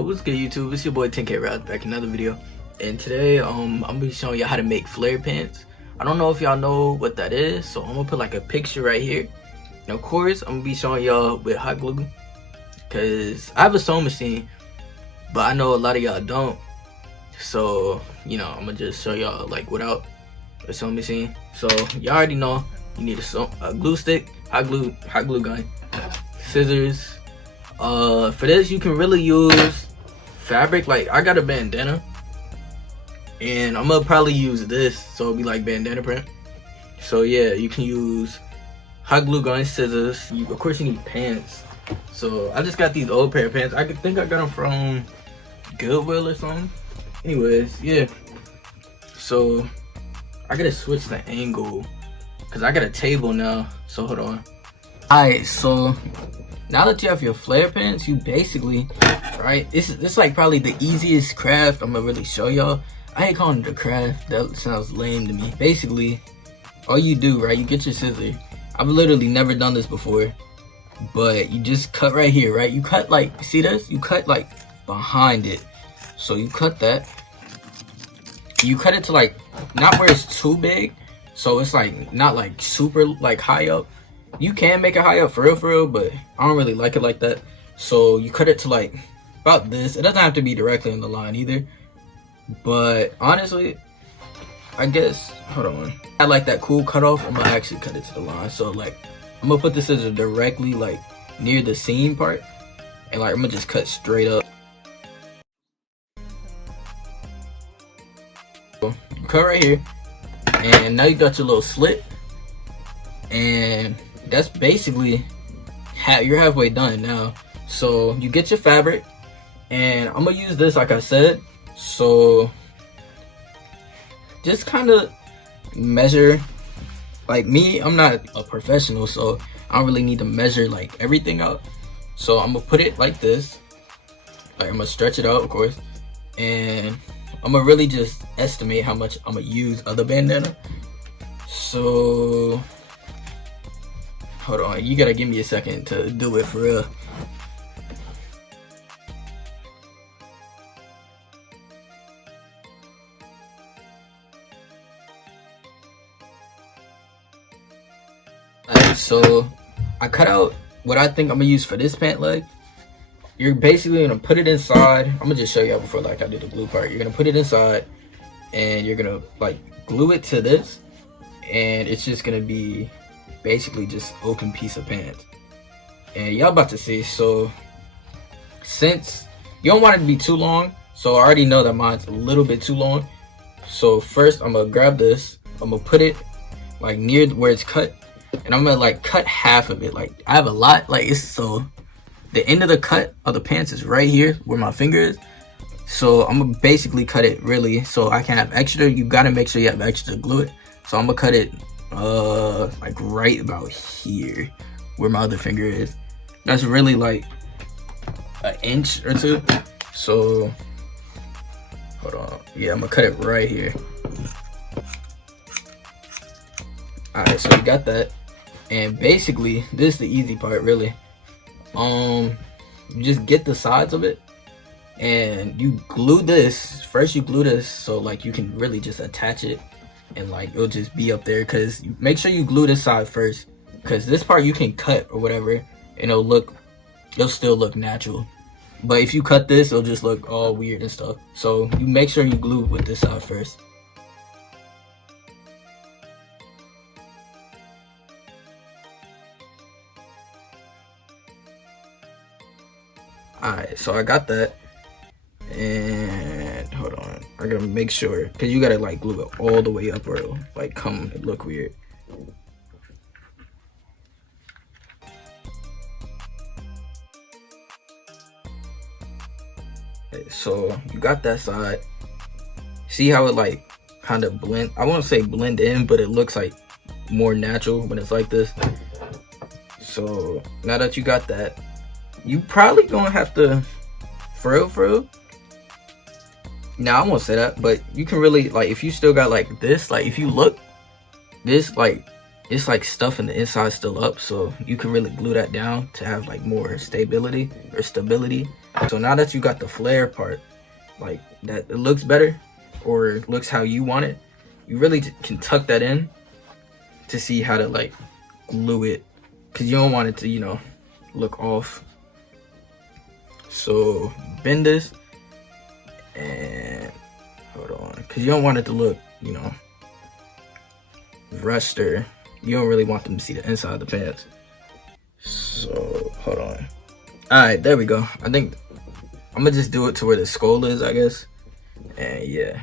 What's good, YouTube? It's your boy 10K Rad back in another video, and today I'm gonna be showing you how to make flare pants. I don't know if y'all know what that is, so I'm gonna put like a picture right here, and of course I'm gonna be showing y'all with hot glue because I have a sewing machine, but I know a lot of y'all don't, so you know I'm gonna just show y'all like without a sewing machine. So y'all already know you need a glue stick, hot glue gun, scissors. For this you can really use fabric. Like I got a bandana and I'm gonna probably use this, so it'll be like bandana print. So yeah, you can use hot glue gun, scissors. Of course you need pants. So I just got these old pair of pants. I think I got them from Goodwill or something. Anyways, yeah, so I gotta switch the angle because I got a table now, so hold on. Alright, so now that you have your flare pants, you basically, right, this is like probably the easiest craft I'm gonna really show y'all. I ain't calling it a craft, that sounds lame to me. Basically, all you do, right, you get your scissors. I've literally never done this before, but you just cut right here, right? You cut like, see this? You cut like behind it. So you cut that. You cut it to like, not where it's too big, so it's like not like super like high up. You can make it high up for real, but I don't really like it like that. So you cut it to like about this. It doesn't have to be directly on the line either, but honestly, I guess, hold on, I like that cool cutoff. I'm gonna actually cut it to the line. So like I'm gonna put the scissors directly like near the seam part, and like I'm gonna just cut straight up. So you cut right here, and now you got your little slit, and that's basically you're halfway done now. So you get your fabric, and I'm gonna use this like I said. So just kind of measure. Like me, I'm not a professional, so I don't really need to measure like everything out. So I'm gonna put it like this. Like I'm gonna stretch it out, of course, and I'm gonna really just estimate how much I'm gonna use of the bandana. So hold on, you gotta give me a second to do it for real. Alright, so I cut out what I think I'm gonna use for this pant leg. You're basically gonna put it inside. I'm gonna just show you before like I do the glue part. You're gonna put it inside, and you're gonna like glue it to this, and it's just gonna be basically just open piece of pants, and y'all about to see. So since you don't want it to be too long, so I already know that mine's a little bit too long. So first I'm gonna grab this, I'm gonna put it like near where it's cut, and I'm gonna like cut half of it. Like I have a lot, like it's, so the end of the cut of the pants is right here where my finger is. So I'm gonna basically cut it really so I can have extra. You gotta make sure you have extra to glue it. So I'm gonna cut it like right about here where my other finger is. That's really like an inch or two. So hold on, yeah, I'm gonna cut it right here. Alright, so we got that, and basically this is the easy part really. You just get the sides of it and you glue this. First you glue this so like you can really just attach it, and like it'll just be up there. Because make sure you glue this side first, because this part you can cut or whatever and it'll still look natural, but if you cut this it'll just look all weird and stuff. So you make sure you glue with this side first. Alright, so I got that, and hold on, I gotta make sure, because you gotta like glue it all the way up or it'll like come and look weird. Okay, so you got that side. See how it like kind of blend, I won't say blend in, but it looks like more natural when it's like this. So now that you got that, you probably gonna have to for real. Now I won't say that, but you can really like, if you still got like this, like if you look, this like it's like stuff in the inside still up, so you can really glue that down to have like more stability. So now that you got the flare part, like that it looks better or looks how you want it, you really can tuck that in to see how to like glue it, because you don't want it to, you know, look off. So bend this and hold on, because you don't want it to look, you know, rushed, or you don't really want them to see the inside of the pants. So hold on. All right, there we go. I think I'm gonna just do it to where the skull is, I guess. And yeah.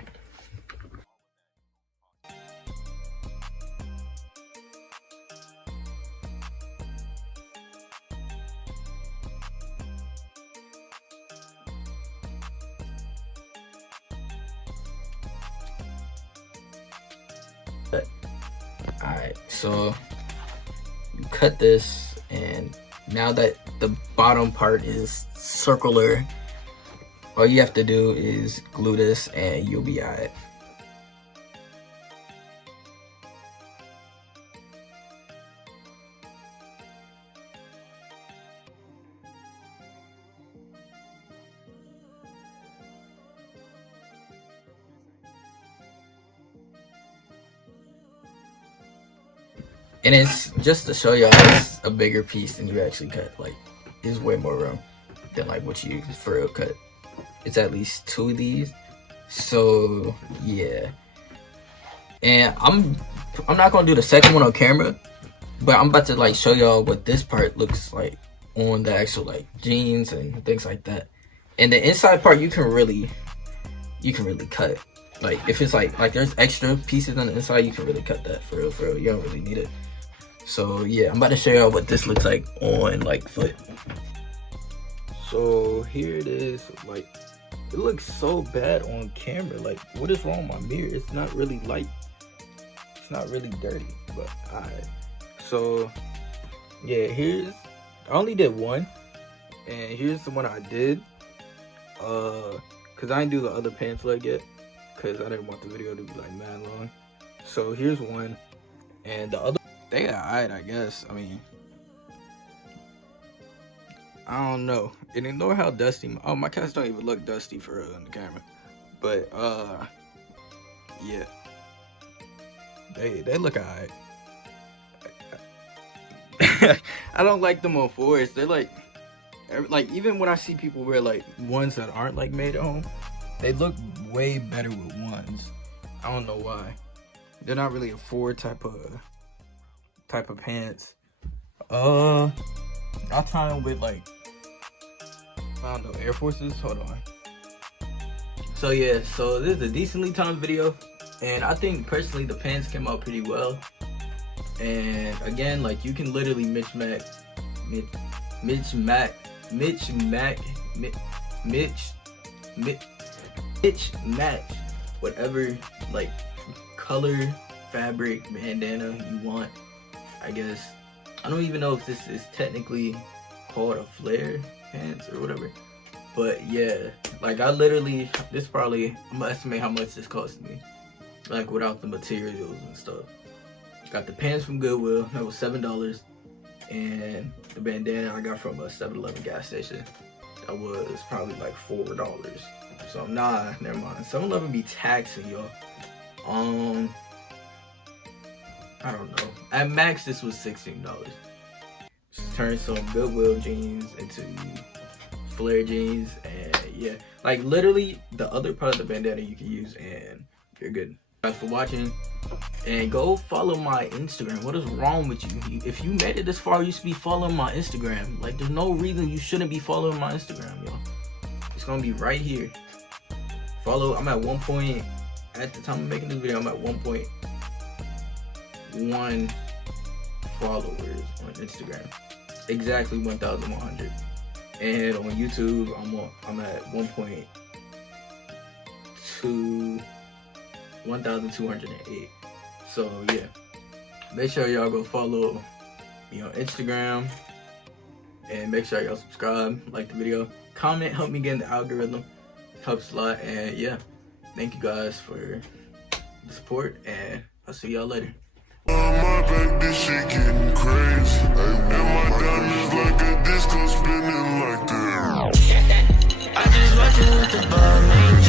Alright, so you cut this, and now that the bottom part is circular, all you have to do is glue this and you'll be alright. And it's just to show y'all, it's a bigger piece than you actually cut. Like, it's way more room than like what you for real cut. It's at least 2 of these. So yeah. And I'm not gonna do the second one on camera, but I'm about to like show y'all what this part looks like on the actual like jeans and things like that. And the inside part you can really cut. Like if it's like there's extra pieces on the inside, you can really cut that for real. You don't really need it. So yeah, I'm about to show y'all what this looks like on like foot. So here it is. Like, it looks so bad on camera. Like, what is wrong with my mirror? It's not really light. It's not really dirty, but alright. So yeah, I only did one, and here's the one I did. Cause I didn't do the other pants leg yet, cause I didn't want the video to be like mad long. So here's one, and the other, they are alright, I guess. I mean, I don't know. And ignore how dusty. Oh, my cats don't even look dusty for real on the camera. But yeah, they look alright. I don't like them on fours. They're like even when I see people wear like ones that aren't like made at home, they look way better with ones. I don't know why. They're not really a four type of pants. I'll try them with like, I don't know, Air Forces. Hold on. So yeah, so this is a decently timed video, and I think personally the pants came out pretty well. And again, like, you can literally mitch match whatever like color, fabric, bandana you want, I guess. I don't even know if this is technically called a flare pants or whatever, but yeah, like I literally, I'm gonna estimate how much this cost me, like without the materials and stuff. Got the pants from Goodwill, that was $7, and the bandana I got from a 7-Eleven gas station, that was probably like $4. So nah, never mind. 7-Eleven be taxing y'all. I don't know. At max, this was $16. Just turned some Goodwill jeans into flare jeans, and yeah, like literally the other part of the bandana you can use, and you're good. Thanks for watching, and go follow my Instagram. What is wrong with you? If you made it this far, you should be following my Instagram. Like, there's no reason you shouldn't be following my Instagram, y'all. It's gonna be right here. Follow. I'm at 1 point. At the time of making this video, I'm at 1.1 followers on Instagram. Exactly 1,100. And on YouTube, I'm at 1,208. So yeah, make sure y'all go follow me on Instagram, and make sure y'all subscribe, like the video, comment, help me get in the algorithm. It helps a lot. And yeah, thank you guys for the support, and I'll see y'all later. My back, this shit getting crazy. And my diamonds like a disco spinning like that. watching with the Balmain.